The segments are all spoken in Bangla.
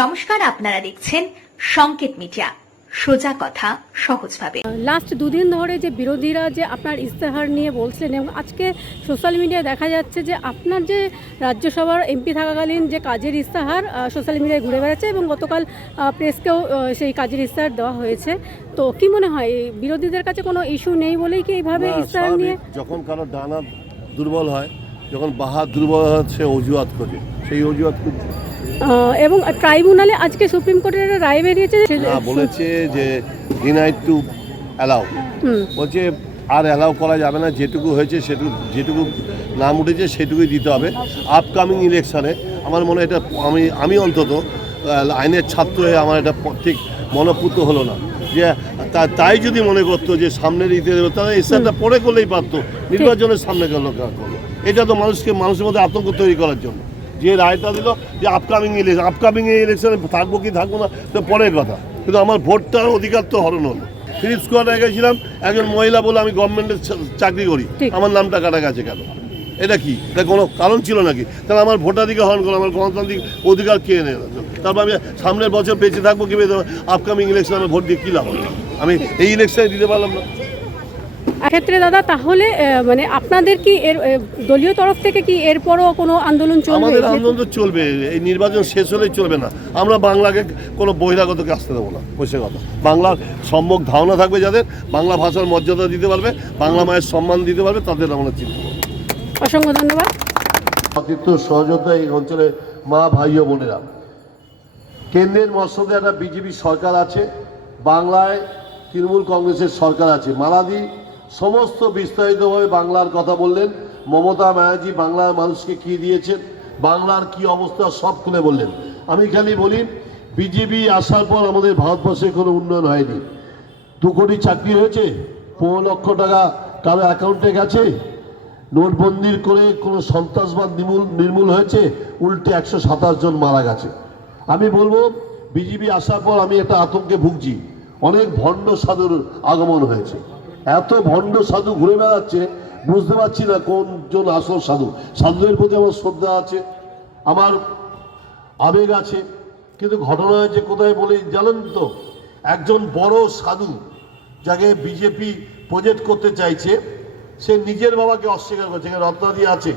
নমস্কার, আপনারা দেখছেন সংকেত মিডিয়া, সোজা কথা সহজভাবে। লাস্ট দুদিন ধরে যে বিরোধীরা যে আপনার ইস্তেহার নিয়ে বলছিলেন এবং আজকে সোশ্যাল মিডিয়ায় দেখা যাচ্ছে যে আপনার যে রাজ্যসভার এমপি থাকাকালীন যে কাজের ইস্তেহার সোশ্যাল মিডিয়ায় ঘুরে বেড়াচ্ছে এবং গতকাল প্রেসকেও সেই কাজের ইস্তেহার দেওয়া হয়েছে। তো কি মনে হয় বিরোধীদের কাছে কোনো ইস্যু নেই বলেই কি এইভাবে ইস্তেহার নিয়ে? যখন কারো ডানা দুর্বল হয়, যখন বাহা দুর্বল হয়, সে অজুহাত খোঁজে, সেই অজুহাত খুঁজছে। এবং ট্রাইব্যুনালে আজকে সুপ্রিম কোর্টের একটা রায় বেরিয়েছে, বলেছে যে ডিনাইড টু অ্যালাউ, বলছে আর অ্যালাউ করা যাবে না, যেটুকু হয়েছে যেটুকু নাম উঠেছে সেটুকুই দিতে হবে। আপকামিং ইলেকশনে আমার মনে হয় এটা আমি অন্তত আইনের ছাত্র হয়ে আমার এটা ঠিক মনোপুত হলো না যে তাই যদি মনে করতো যে সামনের ইতে দেবে, তাহলে এসআরটা পরে করলেই পারতো, নির্বাচনের সামনে করলো। এটা তো মানুষের মধ্যে আতঙ্ক তৈরি করার জন্য যে রায়টা দিল যে আপকামিং ইলেকশনে থাকবো কি থাকবো না তো পরের কথা, কিন্তু আমার ভোটটার অধিকার তো হরণ হলো। ফিলিপ স্কোয়ারে গেছিলাম, একজন মহিলা বলে আমি গভর্নমেন্টের চাকরি করি, আমার নামটা কাটা গেছে কেন? এটা কি? এটা কোনো কারণ ছিল নাকি? তাহলে আমার ভোটাধিকার হরণ করলো, আমার গণতান্ত্রিক অধিকার কে এনে তারপর আমি সামনের বছর বেঁচে থাকবো কি আপকামিং ইলেকশন আমি ভোট দিয়ে কী লাভ? আমি এই ইলেকশনে দিতে পারলাম না। ক্ষেত্রে দাদা, তাহলে মানে আপনাদের কি এর দলীয় তরফ থেকে কি এরপরও কোনো আন্দোলন চলবে? আমাদের আন্দোলন তো চলবে, এই নির্বাচন শেষ হলেই চলবে না। আমরা বাংলাকে কোনো বহিরাগতকে আসতে দেবো না, বসে কথা। বাংলার সম্যক ধারণা থাকবে, যাদের বাংলা ভাষার মর্যাদা দিতে পারবে, বাংলা মায়ের সম্মান দিতে পারবে, তাদের আমরা চিন্তা করব। অসংখ্য ধন্যবাদ। অতিরিক্ত সহযোগিতা এই অঞ্চলে মা ভাই ও বোনেরা, কেন্দ্রের মসনদে একটা বিজেপি সরকার আছে, বাংলায় তৃণমূল কংগ্রেসের সরকার আছে। মালাদি সমস্ত বিস্তারিতভাবে বাংলার কথা বললেন। মমতা ব্যানার্জি বাংলার মানুষকে কি দিয়েছেন, বাংলার কি অবস্থা, সব খুলে বললেন। আমি খালি বলি, বিজেপি আসার পর আমাদের ভারতবর্ষে কোনো উন্নয়ন হয়নি। 2 কোটি চাকরি হয়েছে, 15 লক্ষ টাকা কারো অ্যাকাউন্টে গেছে, নোটবন্দির করে কোনো সন্ত্রাসবাদ নির্মূল হয়েছে, উল্টে 127 জন মারা গেছে। আমি বলবো, বিজেপি আসার পর আমি একটা আতঙ্কে ভুগছি। অনেক ভণ্ড সাধুর আগমন হয়েছে, এত ভণ্ড সাধু ঘুরে বেড়াচ্ছে, বুঝতে পারছি না কোনজন আসল সাধু। সাধুদের প্রতি আমার শ্রদ্ধা আছে, আমার আবেগ আছে, কিন্তু ঘটনা হয়েছে কোথায় বলে জানেন তো? একজন বড় সাধু যাকে বিজেপি প্রজেক্ট করতে চাইছে, সে নিজের বাবাকে অস্বীকার করছে। এখানে রত্নাদি আছে,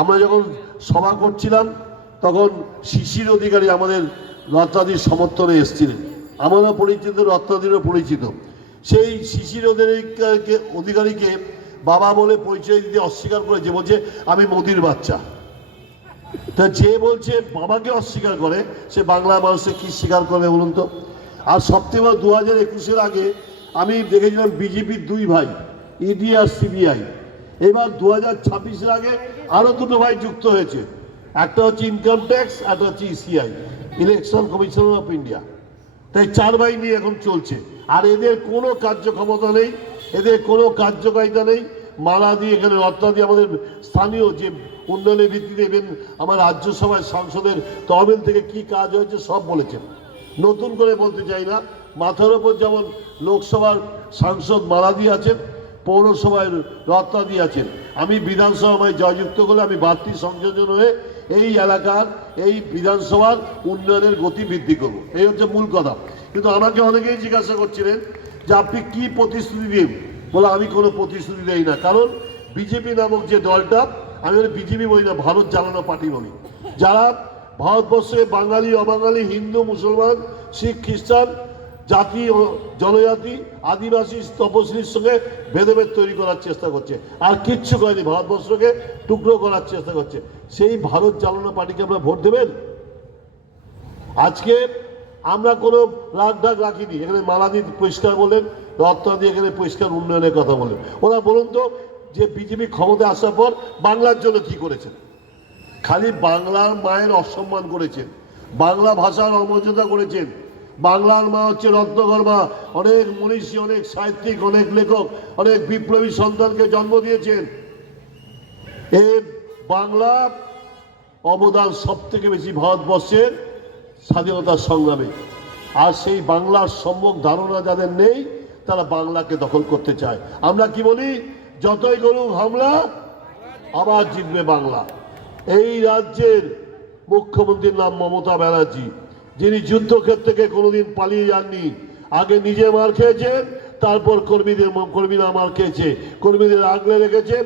আমরা যখন সভা করছিলাম তখন শিশির অধিকারী আমাদের রত্নাদির সমর্থনে এসেছিলেন, আমারও পরিচিত, রত্নাদিরও পরিচিত। সেই শিশির অধিকারীকে বাবা বলে পরিচয় দিতে অস্বীকার করেছে, বলছে আমি মোদির বাচ্চা। তা যে বলছে বাবাকে অস্বীকার করে, সে বাংলার মানুষকে কি স্বীকার করবে বলুন তো? আর সবথেকে 2021-এর আগে আমি দেখেছিলাম বিজেপির 2 ভাই, ইডি আর সিবিআই। এবার 2026-এর আগে আরো 2 ভাই যুক্ত হয়েছে, একটা হচ্ছে ইনকাম ট্যাক্স, একটা হচ্ছে ECI, election commissioner of India. তাই 4 ভাই নিয়ে এখন চলছে, আর এদের কোনো কার্যক্ষমতা নেই, এদের কোনো কার্যকারিতা নেই। মালাদি এখানে রত্নাদি আমাদের স্থানীয় যে উন্নয়নের ভিত্তিতে ইভেন আমার রাজ্যসভায় সাংসদের তহবিল থেকে কি কাজ হয়েছে সব বলেছেন, নতুন করে বলতে চাই না। মাথার ওপর যেমন লোকসভার সাংসদ মালাদি আছেন, পৌরসভায় রত্নাদি আছেন, আমি বিধানসভায় জয়যুক্ত করলে আমি বাড়তি সংযোজন হয়ে এই এলাকার এই বিধানসভার উন্নয়নের গতি বৃদ্ধি করব, এই হচ্ছে মূল কথা। কিন্তু আমাকে অনেকেই জিজ্ঞাসা করছিলেন যে আপনি কি প্রতিশ্রুতি দিন, বলে আমি কোনো প্রতিশ্রুতি দেই না। কারণ বিজেপি নামক যে দলটা, আমি বিজেপি বলি না, ভারত জ্বালানো পার্টি বলি, যারা ভারতবর্ষে বাঙালি অবাঙালি, হিন্দু মুসলমান, শিখ খ্রিস্টান, জাতি জনজাতি, আদিবাসী তপশিলির সঙ্গে ভেদাভেদ তৈরি করার চেষ্টা করছে, আর কিচ্ছু করেনি, ভারতবর্ষকে টুকরো করার চেষ্টা করছে। সেই ভারত জ্বালানো পার্টিকে আপনারা ভোট দেবেন? আজকে আমরা কোনো রাগ ঢাক রাখিনি, এখানে মালাদি পরিষ্কার বলেন, রত্নাদি এখানে পরিষ্কার উন্নয়নের কথা বলেন। ওরা বলুন তো যে বিজেপি ক্ষমতা আসার পর বাংলার জন্য কি করেছেন? খালি বাংলার মায়ের অসম্মান করেছেন, বাংলা ভাষার অমর্যাদা করেছেন। বাংলার মা হচ্ছে রত্নগর্ভা, অনেক মনীষী, অনেক সাহিত্যিক, অনেক লেখক, অনেক বিপ্লবী সন্তানকে জন্ম দিয়েছেন। এ বাংলা অবদান সব থেকে বেশি ভারতবর্ষের স্বাধীনতার সংগ্রামে। আর সেই বাংলার সম্যক ধারণা যাদের নেই, তারা বাংলাকে দখল করতে চায়। আমরা কি বলি? যতই করুক হামলা, আবার জিতবে বাংলা। এই রাজ্যের মুখ্যমন্ত্রীর নাম মমতা ব্যানার্জি, যিনি যুদ্ধক্ষেত্র থেকে কোনোদিন পালিয়ে যাননি, আগে নিজে মার খেয়েছেন, তারপর কর্মীরা মার খেয়েছে, কর্মীদের আগলে রেখেছে।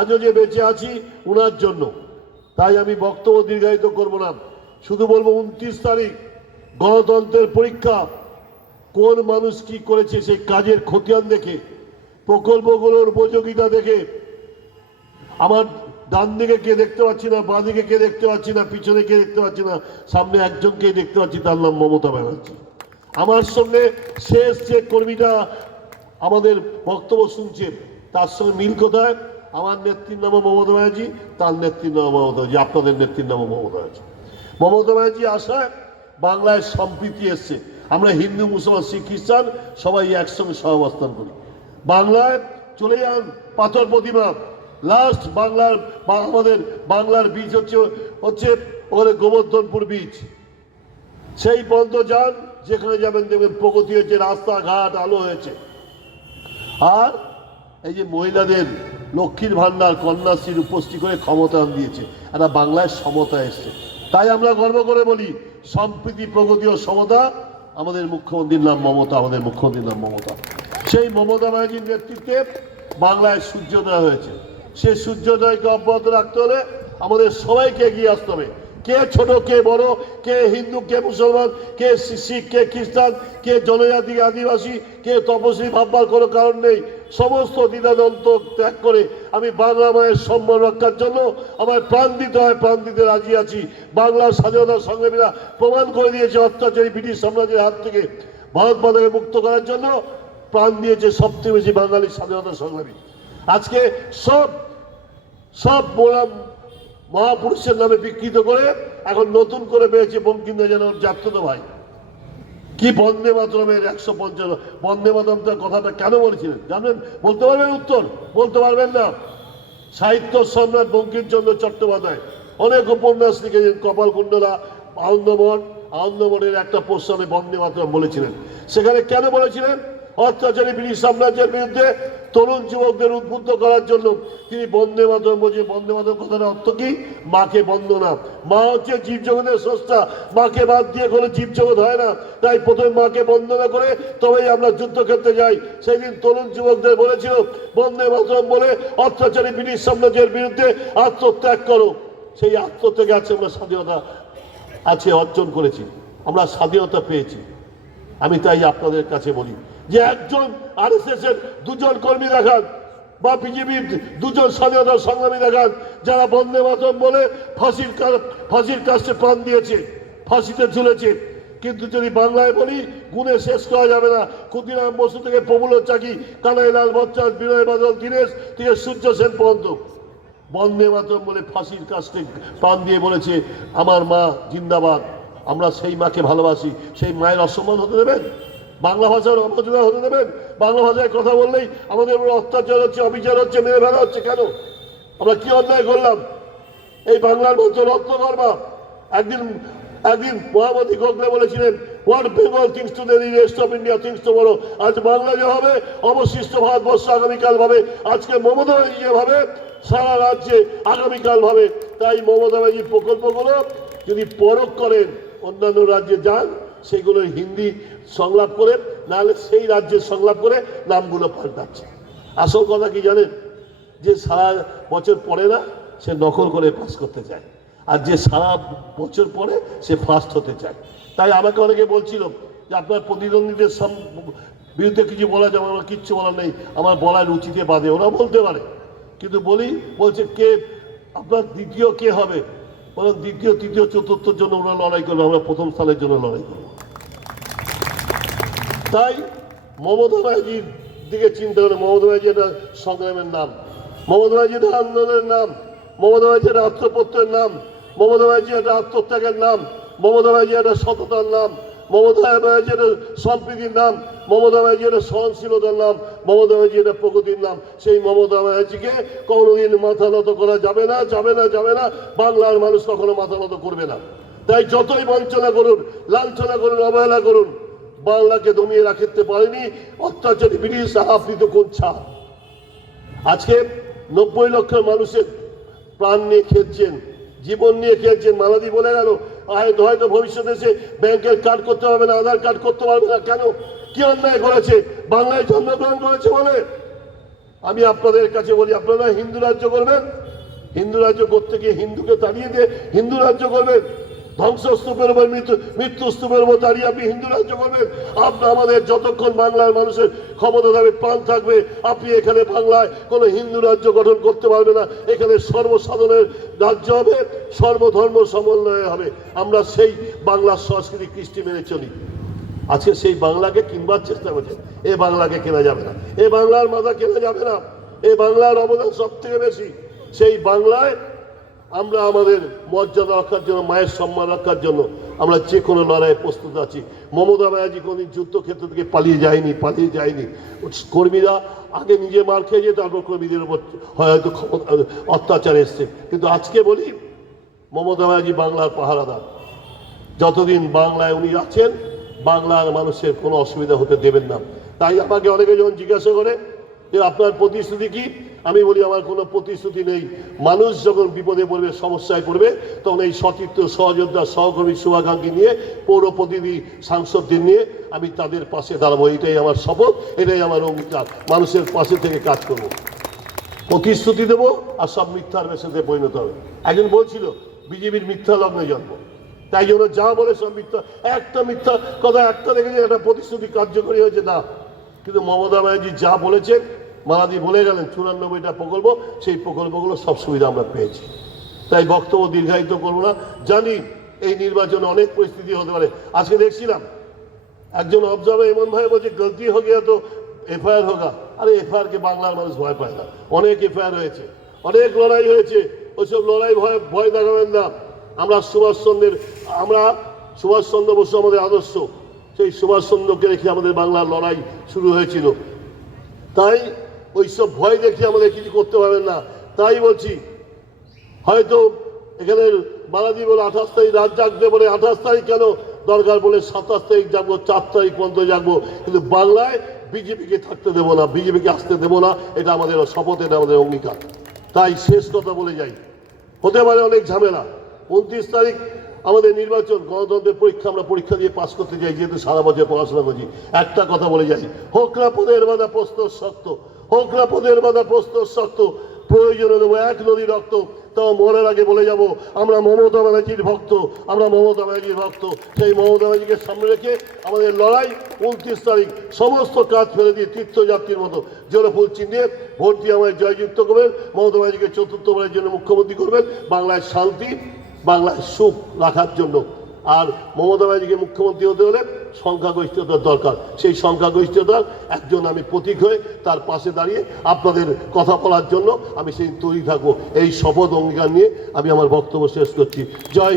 আজও যে বেঁচে আছি উনার জন্য। তাই আমি বক্তব্য দীর্ঘায়িত করব না, শুধু বলবো 29 তারিখ গণতন্ত্রের পরীক্ষা। কোন মানুষ কি করেছে সেই কাজের খতিয়ান দেখে, প্রকল্পগুলোর উপযোগিতা দেখে, আমার ডান দিকে কে দেখতে পাচ্ছি না, বাঁ দিকে কে দেখতে পাচ্ছি না, পিছনে কে দেখতে পাচ্ছি না, সামনে একজনকেই দেখতে পাচ্ছি, তার নাম মমতা ব্যানার্জি। আমার সঙ্গে শেষ যে কর্মীটা আমাদের বক্তব্য শুনছে তার সঙ্গে মিল কোথায়? আমার নেত্রীর নামও মমতা ব্যানার্জি, তার নেত্রীর নামও মমতা ব্যানার্জি, আপনাদের নেত্রীর নামও মমতা ব্যানার্জি। মমতা ব্যানার্জি আসায় বাংলায় সম্প্রীতি এসছে। আমরা হিন্দু, মুসলমান, শিখ, খ্রিস্টান সবাই একসঙ্গে সহাবস্থান করি। বাংলায় চলে যান পাথর প্রতিমা। লাস্ট আমাদের বাংলার বীজ হচ্ছে ওখানে গোবর্ধনপুর বীজ। সেই পর্যন্ত যান, যেখানে যাবেন দেখবেন প্রগতি হয়েছে, রাস্তাঘাট আলো হয়েছে। আর এই যে মহিলাদের লক্ষ্মীর ভান্ডার, কন্যাশ্রীর উপস্থিত করে ক্ষমতায়ন দিয়েছে, একটা বাংলায় সমতা এসছে। তাই আমরা গর্ব করে বলি সম্প্রীতি, প্রগতি ও সমতা। আমাদের মুখ্যমন্ত্রীর নাম মমতা, আমাদের মুখ্যমন্ত্রীর নাম মমতা। সেই মমতা ব্যানার্জির নেতৃত্বে বাংলায় সূর্যোদয় হয়েছে। সেই সূর্যোদয়কে অব্যাহত রাখতে হলে আমাদের সবাইকে এগিয়ে আসতে হবে। কে ছোট, কে বড়, কে হিন্দু, কে মুসলমান, কে শিখ, কে খ্রিস্টান, কে জনজাতি, আদিবাসী, কে তপশিলি ভাববার কোনো কারণ নেই। সমস্ত দ্বিধাদ্বন্দ্ব ত্যাগ করে আমি বাংলা মায়ের সম্মান রক্ষার জন্য আমার প্রাণ দিতে হয়, প্রাণ দিতে রাজি আছি। বাংলার স্বাধীনতা সংগ্রামীরা প্রমাণ করে দিয়েছে অত্যাচারী ব্রিটিশ সাম্রাজ্যের হাত থেকে ভারত মাতাকে মুক্ত করার জন্য প্রাণ দিয়েছে সবচেয়ে বেশি বাঙালি স্বাধীনতা সংগ্রামী। আজকে সব মহাপুরুষের নামে বিকৃত করে এখন নতুন করে পেয়েছে বঙ্কিমদা যেন জাতীয় ভাই। কি বন্দে মাতরমের 150 বন্দে মাতরম কথাটা কেন বলেছিলেন জানেন? বলতে পারবেন উত্তর? বলতে পারবেন না। সাহিত্য সম্রাট বঙ্কিমচন্দ্র চট্টোপাধ্যায় অনেক উপন্যাস লিখেছেন। কপালকুণ্ডলা, আনন্দমঠের একটা প্রশ্নে বন্দে মাতরম বলেছিলেন। সেখানে কেন বলেছিলেন? অত্যাচারী ব্রিটিশ সাম্রাজ্যের বিরুদ্ধে তরুণ যুবকদের উদ্বুদ্ধ করার জন্য তিনি বন্দে মাতরম বলছে। বন্দে মাতরম কথার অর্থ কি? মাকে বন্দনা। মা হচ্ছে জীবজগতের স্রষ্টা, মাকে বাদ দিয়ে কোনো জীবজগৎ হয় না। তাই প্রথমে মাকে বন্দনা করে তবেই আমরা যুদ্ধক্ষেত্রে যাই। সেই দিন তরুণ যুবকদের বলেছিল বন্দে মাতরম বলে অত্যাচারী ব্রিটিশ সাম্রাজ্যের বিরুদ্ধে আত্মত্যাগ করো। সেই আত্মত্যাগে আছে আমরা স্বাধীনতা অর্জন করেছি, আমরা স্বাধীনতা পেয়েছি। আমি তাই আপনাদের কাছে বলি যে একজন আরএসএস এর দুজন কর্মী দেখান বা বিজেপির দুজন স্বাধীনতা সংগ্রামী দেখান যারা বন্দে মাতরম বলে ফাঁসির কাছে প্রাণ দিয়েছে, ফাঁসিতে ঝুলেছে। কিন্তু যদি বাংলায় বলি গুণে শেষ করা যাবে না। ক্ষুদিরাম বসু থেকে প্রফুল্ল চাকি, কানাইলাল ভট্টাচার্য, বিনয় বাদল, দীনেশ থেকে সূর্য সেন পর্যন্ত বন্দে মাতরম বলে ফাঁসির কাছে প্রাণ দিয়ে বলেছে আমার মা জিন্দাবাদ। আমরা সেই মাকে ভালোবাসি। সেই মায়ের অসম্মান হতে দেবেন? বাংলা ভাষার অবচেতনা হতে দেবেন? বাংলা ভাষায় কথা বললেই আমাদের উপর অত্যাচার হচ্ছে, অবিচার হচ্ছে, মেরে ফেলা হচ্ছে। কেন? আমরা কি অন্যায় করলাম? এই বাংলার মধ্যে রত্নকর্মা একদিন মহামতি গোখলে বলেছিলেন what Bengal things to the rest of India things to বড়। আজ বাংলা যে হবে অবশিষ্ট ভারতবর্ষ আগামীকাল ভাবে, আজকে মমতা ব্যানার্জি যে ভাবে সারা রাজ্যে আগামীকাল ভাবে। তাই মমতা ব্যানার্জির প্রকল্পগুলো যদি পরখ করেন, অন্যান্য রাজ্যে যান, সেগুলো হিন্দি সংলাপ করে, নাহলে সেই রাজ্যের সংলাপ করে নামগুলো পাল্টাচ্ছে। আসল কথা কি জানেন? যে সারা বছর পড়ে না সে নকল করে পাস করতে চায়, আর যে সারা বছর পরে সে ফার্স্ট হতে চায়। তাই আমাকে অনেকে বলছিল যে আপনার প্রতিদ্বন্দ্বীদের বিরুদ্ধে কিছু বলা যাবে, আমার কিচ্ছু বলার নেই, আমার বলার রুচিতে বাদে। ওরা বলতে পারে, কিন্তু বলছে কে আপনার দ্বিতীয় কে হবে? বলেন দ্বিতীয়, তৃতীয়, চতুর্থর জন্য ওরা লড়াই করবে, আমরা প্রথম স্থানের জন্য লড়াই করব। তাই মমতা ব্যানার্জির দিকে চিন্তা করে, মমতা ব্যানার্জি একটা সংগ্রামের নাম, মমতা ব্যানার্জি একটা আন্দোলনের নাম, মমতা ব্যানার্জি একটা আত্মপ্রত্যয়ের নাম, মমতা ব্যানার্জি একটা আত্মত্যাগের নাম, মমতা ব্যানার্জি একটা সততার নাম, মমতা ব্যানার্জি একটা সম্প্রীতির নাম, মমতা ব্যানার্জি একটা সহনশীলতার নাম, মমতা ব্যানার্জি একটা প্রগতির নাম। সেই মমতা ব্যানার্জিকে কোনোদিন মাথা নত করা যাবে না, যাবে না, যাবে না। বাংলার মানুষ কখনো মাথা নত করবে না। তাই যতই বঞ্চনা করুন, লাঞ্ছনা করুন, অবহেলা করুন, বাংলাকে দমিয়ে রাখতে পারেনি অত্যাচারী ব্রিটিশ। আপনি তো কোন ছাপ? আজকে 90 লক্ষ মানুষের প্রাণ নিয়ে খেলছেন, জীবন নিয়ে খেলছেন। মালাদি বলে গেল হয়তো ভবিষ্যতে সে ব্যাংকের কার্ড করতে পারবে না, আধার কার্ড করতে পারবে না। কেন? কি অন্যায় করেছে? বাংলায় জন্মগ্রহণ করেছে বলে। আমি আপনাদের কাছে বলি, আপনারা হিন্দু রাজ্য করবেন, হিন্দু রাজ্য করতে গিয়ে হিন্দুকে তাড়িয়ে দিয়ে হিন্দু রাজ্য করবেন, ধ্বংসস্তূপের উপর মৃত্যুস্তূপের উপর দাঁড়িয়ে আপনি হিন্দু রাজ্য করবেন। আপনার আমাদের যতক্ষণ বাংলার মানুষের ক্ষমতা থাকবে, প্রাণ থাকবে, আপনি এখানে বাংলায় কোনো হিন্দু রাজ্য গঠন করতে পারবে না। এখানে সর্বসাধারণের রাজ্য হবে, সর্বধর্ম সমন্বয় হবে। আমরা সেই বাংলার সংস্কৃতি কৃষ্টি মেনে চলি। আজকে সেই বাংলাকে কিনবার চেষ্টা করছে। এ বাংলাকে কেনা যাবে না, এ বাংলার মাথা কেনা যাবে না। এ বাংলার অবদান সব থেকে বেশি। সেই বাংলায় আমরা আমাদের মর্যাদা রক্ষার জন্য, মায়ের সম্মান রক্ষার জন্য আমরা যে কোনো লড়াইয়ে প্রস্তুত আছি। মমতা ব্যানার্জি কোনদিন যুদ্ধক্ষেত্র থেকে পালিয়ে যায়নি। কর্মীরা আগে নিজে মার খেয়েছে, তারপর কর্মীদের উপর হয়তো অত্যাচার এসছে। কিন্তু আজকে বলি, মমতা ব্যানার্জি বাংলার পাহারাদার। যতদিন বাংলায় উনি আছেন, বাংলার মানুষের কোনো অসুবিধা হতে দেবেন না। তাই আমাকে অনেকে যখন জিজ্ঞাসা করে যে আপনার প্রতিশ্রুতি কি, আমি বলি আমার কোনো প্রতিশ্রুতি নেই। মানুষ যখন বিপদে পড়বে, সমস্যায় পড়বে, তখন এই সতীর্থ, সহযোদ্ধা, সহকর্মী, শুভাকাঙ্ক্ষী নিয়ে, পৌর প্রতিনিধি, সাংসদদের নিয়ে আমি তাদের পাশে দাঁড়াবো। এটাই আমার শপথ, এটাই আমার অঙ্গীকার। মানুষের পাশে থেকে কাজ করব। প্রতিশ্রুতি দেবো আর সব মিথ্যার মেসেজে পরিণত হবে। একজন বলছিল বিজেপির মিথ্যা লগ্নে জন্ম, তাই জন্য যা বলে সব মিথ্যা। একটা মিথ্যা কথা একটা দেখেছে, একটা প্রতিশ্রুতি কার্যকরী হয়েছে না। কিন্তু মমতা ব্যানার্জি যা বলেছেন, মালাদি বলে গেলেন 94টা প্রকল্প, সেই প্রকল্পগুলো সব সুবিধা আমরা পেয়েছি। তাই বক্তব্য দীর্ঘায়িত করবো না। জানি এই নির্বাচনে অনেক পরিস্থিতি হতে পারে। আজকে দেখছিলাম একজন অবজার্ভার এমন ভাবে বলছে গলতি হয়ে গিয়ে তো এফআইআর হোগা। আরে এফআইআর কে বাংলার মানুষ ভয় পায় না। অনেক এফআইআর হয়েছে, অনেক লড়াই হয়েছে। ওইসব লড়াই ভয় দেখাবেন না। আমরা সুভাষচন্দ্র বসু আমাদের আদর্শ, সেই সুভাষচন্দ্রকে রেখে আমাদের বাংলার লড়াই শুরু হয়েছিল। তাই ওইসব ভয় দেখে আমাদের কিছু করতে পারবেন না। তাই বলছি, হয়তো এখানে বালাদি বলে 28 তারিখ রাত জাগবে বলে 28 তারিখ কেন, দরকার বলে 27 তারিখ জাগবো, 4 তারিখ পর্যন্ত জাগবো, কিন্তু বাংলায় বিজেপিকে থাকতে দেবো না, বিজেপিকে আসতে দেবো না। এটা আমাদের শপথ, এটা আমাদের অঙ্গীকার। তাই শেষ কথা বলে যাই, হতে পারে অনেক ঝামেলা। 29 তারিখ আমাদের নির্বাচন, গণতন্ত্রের পরীক্ষা, আমরা পরীক্ষা দিয়ে পাস করতে যাই, যেহেতু সারা বছর পড়াশোনা করছি। একটা কথা বলে যাই, হোক না পদের বাধা প্রস্তর শক্ত, হোক না পদের বাধা প্রস্তর শক্ত, প্রয়োজনে দেবো 1 নদী রক্ত। তাও মরার আগে বলে যাব, আমরা মমতা ব্যানার্জির ভক্ত, আমরা মমতা ব্যানার্জির ভক্ত। সেই মমতা ব্যানার্জিকে সামনে রেখে আমাদের লড়াই। 29 তারিখ সমস্ত কাজ ফেলে দিয়ে তীর্থযাত্রীর মতো জোরে ফুল চিহ্নে ভোট দিয়ে আমাদের জয়যুক্ত করবেন। মমতা ব্যানার্জিকে 4র্থবারের জন্য মুখ্যমন্ত্রী করবেন, বাংলায় শান্তি, বাংলায় সুখ রাখার জন্য। আর মমতা ব্যানার্জিকে মুখ্যমন্ত্রী হতে হলে সংখ্যাগরিষ্ঠতার দরকার। সেই সংখ্যাগরিষ্ঠতার একজন আমি প্রতীক হয়ে তার পাশে দাঁড়িয়ে আপনাদের কথা বলার জন্য আমি সেই তৈরি থাকবো। এই শপথ অঙ্গীকার নিয়ে আমি আমার বক্তব্য শেষ করছি। জয়।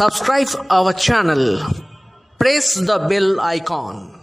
Subscribe our channel. Press the bell icon.